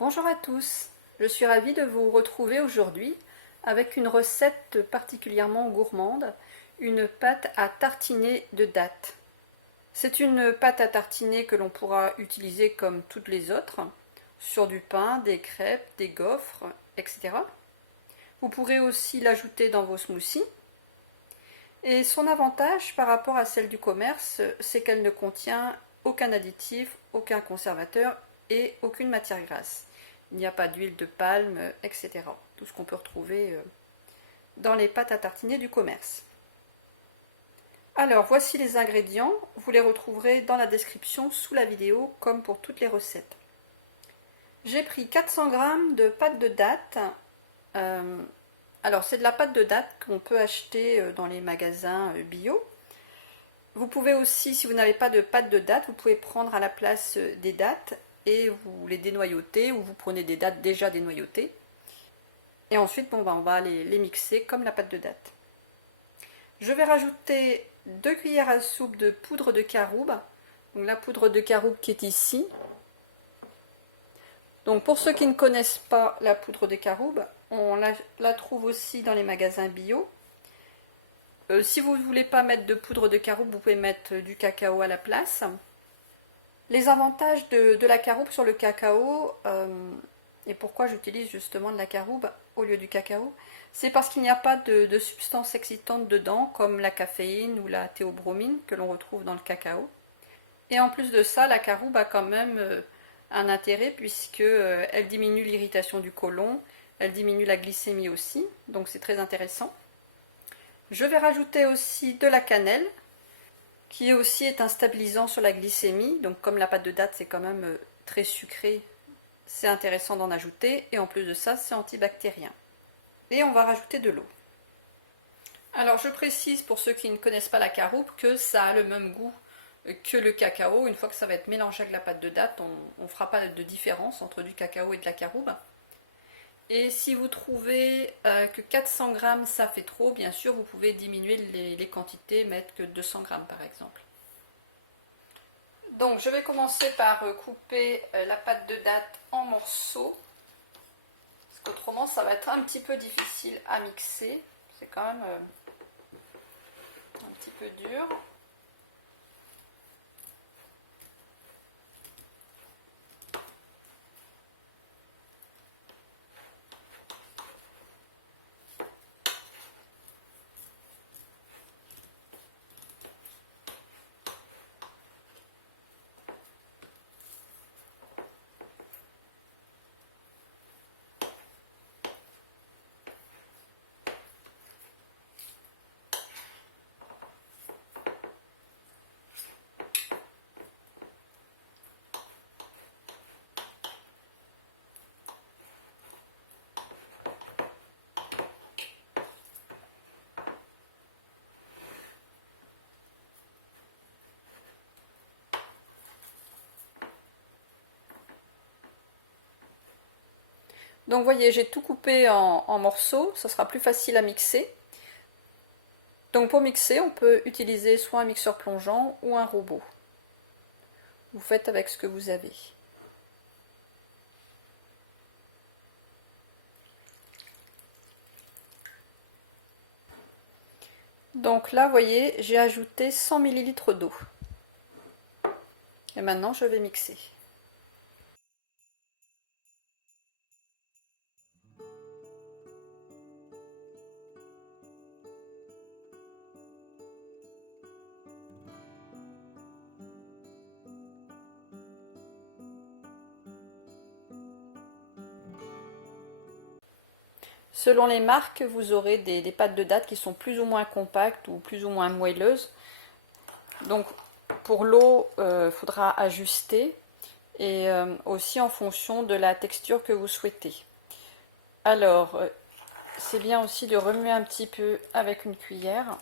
Bonjour à tous, je suis ravie de vous retrouver aujourd'hui avec une recette particulièrement gourmande, une pâte à tartiner de dattes. C'est une pâte à tartiner que l'on pourra utiliser comme toutes les autres, sur du pain, des crêpes, des gaufres, etc. Vous pourrez aussi l'ajouter dans vos smoothies. Et son avantage par rapport à celle du commerce, c'est qu'elle ne contient aucun additif, aucun conservateur et aucune matière grasse. Il n'y a pas d'huile de palme, etc. Tout ce qu'on peut retrouver dans les pâtes à tartiner du commerce. Alors, voici les ingrédients. Vous les retrouverez dans la description sous la vidéo, comme pour toutes les recettes. J'ai pris 400 g de pâte de dattes. Alors, c'est de la pâte de dattes qu'on peut acheter dans les magasins bio. Vous pouvez aussi, si vous n'avez pas de pâte de dattes, vous pouvez prendre à la place des dattes et vous les dénoyautez, ou vous prenez des dattes déjà dénoyautées. Et ensuite, on va les mixer comme la pâte de dattes. Je vais rajouter 2 cuillères à soupe de poudre de caroube. Donc la poudre de caroube qui est ici. Donc pour ceux qui ne connaissent pas la poudre de caroube, on la trouve aussi dans les magasins bio. Si vous ne voulez pas mettre de poudre de caroube, vous pouvez mettre du cacao à la place. Les avantages de la caroube sur le cacao, et pourquoi j'utilise justement de la caroube au lieu du cacao, c'est parce qu'il n'y a pas de substances excitantes dedans, comme la caféine ou la théobromine que l'on retrouve dans le cacao. Et en plus de ça, la caroube a quand même un intérêt puisqu'elle diminue l'irritation du côlon, elle diminue la glycémie aussi, donc c'est très intéressant. Je vais rajouter aussi de la cannelle, qui aussi est un stabilisant sur la glycémie, donc comme la pâte de dattes c'est quand même très sucré, c'est intéressant d'en ajouter, et en plus de ça c'est antibactérien. Et on va rajouter de l'eau. Alors je précise pour ceux qui ne connaissent pas la caroube que ça a le même goût que le cacao. Une fois que ça va être mélangé avec la pâte de dattes, on ne fera pas de différence entre du cacao et de la caroube. Et si vous trouvez que 400 g ça fait trop, bien sûr, vous pouvez diminuer les quantités, mettre que 200 g par exemple. Donc je vais commencer par couper la pâte de dattes en morceaux, parce qu'autrement ça va être un petit peu difficile à mixer, c'est quand même un petit peu dur. Donc vous voyez, j'ai tout coupé en morceaux, ça sera plus facile à mixer. Donc pour mixer, on peut utiliser soit un mixeur plongeant ou un robot. Vous faites avec ce que vous avez. Donc là, vous voyez, j'ai ajouté 100 ml d'eau. Et maintenant, je vais mixer. Selon les marques, vous aurez des pâtes de dattes qui sont plus ou moins compactes ou plus ou moins moelleuses. Donc pour l'eau, il faudra ajuster, et aussi en fonction de la texture que vous souhaitez. Alors, c'est bien aussi de remuer un petit peu avec une cuillère.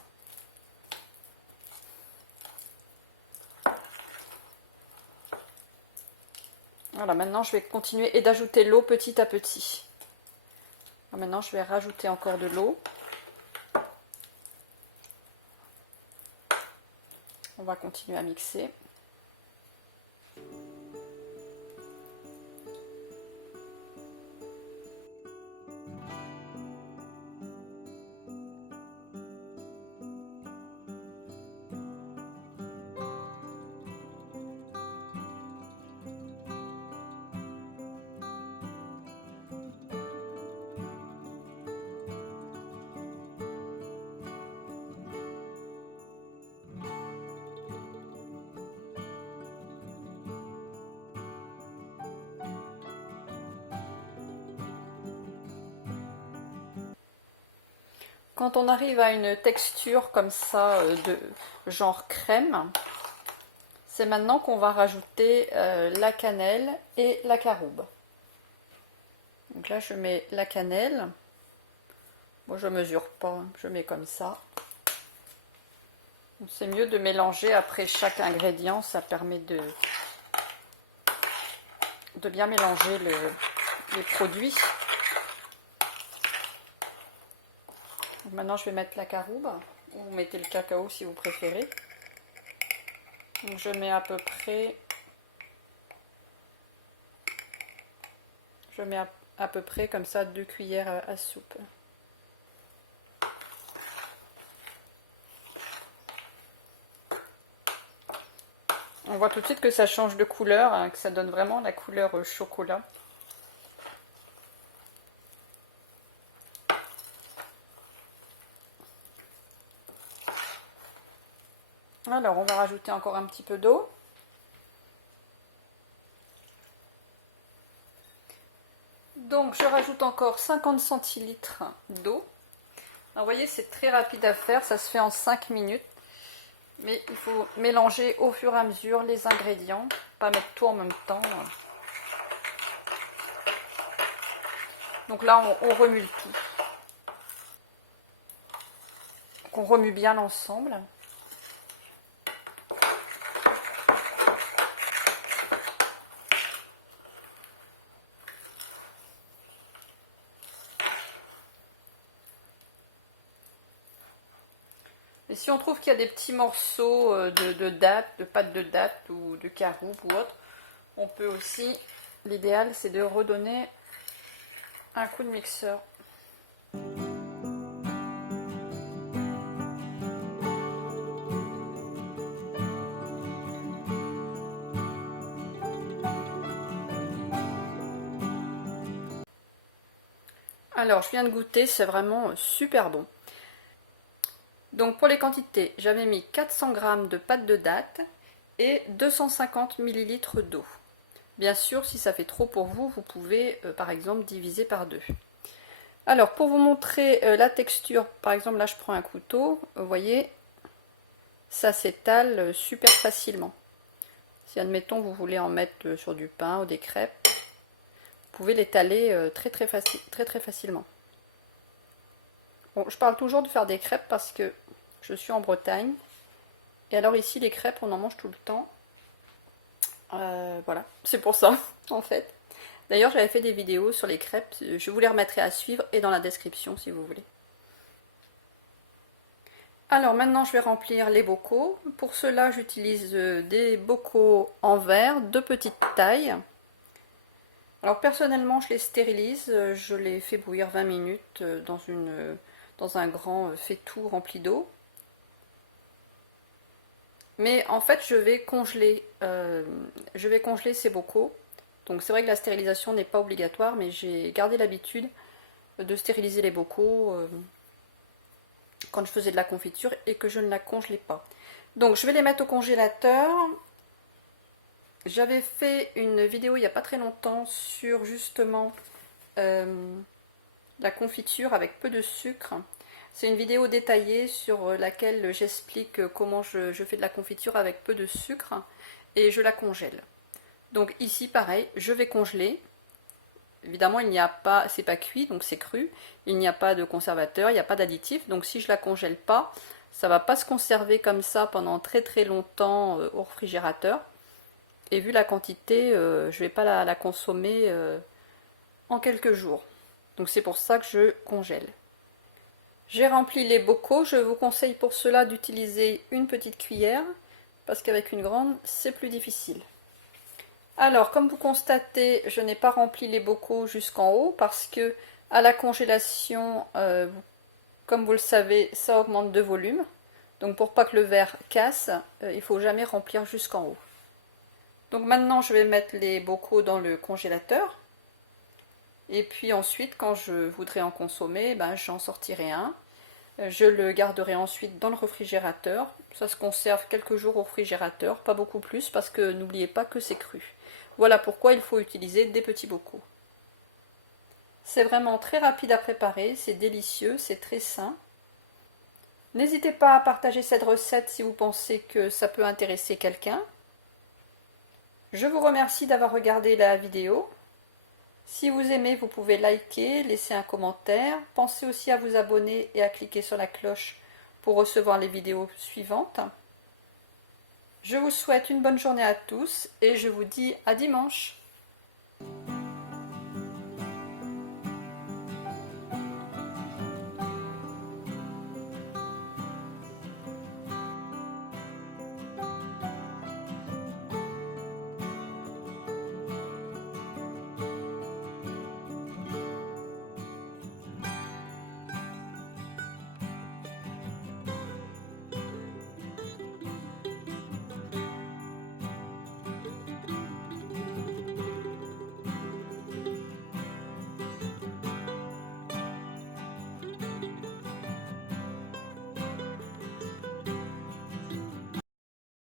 Voilà, maintenant je vais continuer et d'ajouter l'eau petit à petit. Maintenant je vais rajouter encore de l'eau. On va continuer à mixer. Quand on arrive à une texture comme ça, de genre crème, c'est maintenant qu'on va rajouter la cannelle et la caroube. Donc là, je mets la cannelle. Moi, je mesure pas, hein, je mets comme ça. C'est mieux de mélanger après chaque ingrédient, ça permet de bien mélanger les produits. Donc maintenant, je vais mettre la caroube, ou vous mettez le cacao si vous préférez. Donc je mets à peu près, à peu près comme ça 2 cuillères à soupe. On voit tout de suite que ça change de couleur, hein, que ça donne vraiment la couleur chocolat. Alors on va rajouter encore un petit peu d'eau. Donc je rajoute encore 50 centilitres d'eau. Alors vous voyez, c'est très rapide à faire, ça se fait en 5 minutes. Mais il faut mélanger au fur et à mesure les ingrédients, pas mettre tout en même temps. Donc là, on remue le tout. Donc on remue bien l'ensemble. Et si on trouve qu'il y a des petits morceaux de date, de pâte de date ou de caroube ou autre, on peut aussi, l'idéal c'est de redonner un coup de mixeur. Alors je viens de goûter, c'est vraiment super bon. Donc pour les quantités, j'avais mis 400 g de pâte de date et 250 ml d'eau. Bien sûr, si ça fait trop pour vous, vous pouvez par exemple diviser par 2. Alors pour vous montrer la texture, par exemple là je prends un couteau, vous voyez, ça s'étale super facilement. Si admettons vous voulez en mettre sur du pain ou des crêpes, vous pouvez l'étaler très facilement. Bon, je parle toujours de faire des crêpes parce que je suis en Bretagne. Et alors ici, les crêpes, on en mange tout le temps. Voilà, c'est pour ça, en fait. D'ailleurs, j'avais fait des vidéos sur les crêpes. Je vous les remettrai à suivre et dans la description si vous voulez. Alors maintenant, je vais remplir les bocaux. Pour cela, j'utilise des bocaux en verre de petite taille. Alors personnellement, je les stérilise. Je les fais bouillir 20 minutes dans un grand faitout rempli d'eau. Mais en fait, je vais congeler ces bocaux. Donc c'est vrai que la stérilisation n'est pas obligatoire, mais j'ai gardé l'habitude de stériliser les bocaux quand je faisais de la confiture et que je ne la congelais pas. Donc je vais les mettre au congélateur. J'avais fait une vidéo il n'y a pas très longtemps sur justement la confiture avec peu de sucre. C'est une vidéo détaillée sur laquelle j'explique comment je fais de la confiture avec peu de sucre et je la congèle. Donc ici pareil, je vais congeler. Évidemment il n'y a pas, c'est pas cuit donc c'est cru. Il n'y a pas de conservateur, il n'y a pas d'additif. Donc si je la congèle pas, ça va pas se conserver comme ça pendant très longtemps au réfrigérateur. Et vu la quantité, je vais pas la consommer en quelques jours. Donc c'est pour ça que je congèle. J'ai rempli les bocaux, je vous conseille pour cela d'utiliser une petite cuillère, parce qu'avec une grande, c'est plus difficile. Alors, comme vous constatez, je n'ai pas rempli les bocaux jusqu'en haut, parce que à la congélation, comme vous le savez, ça augmente de volume. Donc pour pas que le verre casse, il ne faut jamais remplir jusqu'en haut. Donc maintenant, je vais mettre les bocaux dans le congélateur. Et puis ensuite, quand je voudrais en consommer, j'en sortirai un. Je le garderai ensuite dans le réfrigérateur. Ça se conserve quelques jours au réfrigérateur, pas beaucoup plus, parce que n'oubliez pas que c'est cru. Voilà pourquoi il faut utiliser des petits bocaux. C'est vraiment très rapide à préparer, c'est délicieux, c'est très sain. N'hésitez pas à partager cette recette si vous pensez que ça peut intéresser quelqu'un. Je vous remercie d'avoir regardé la vidéo. Si vous aimez, vous pouvez liker, laisser un commentaire. Pensez aussi à vous abonner et à cliquer sur la cloche pour recevoir les vidéos suivantes. Je vous souhaite une bonne journée à tous et je vous dis à dimanche.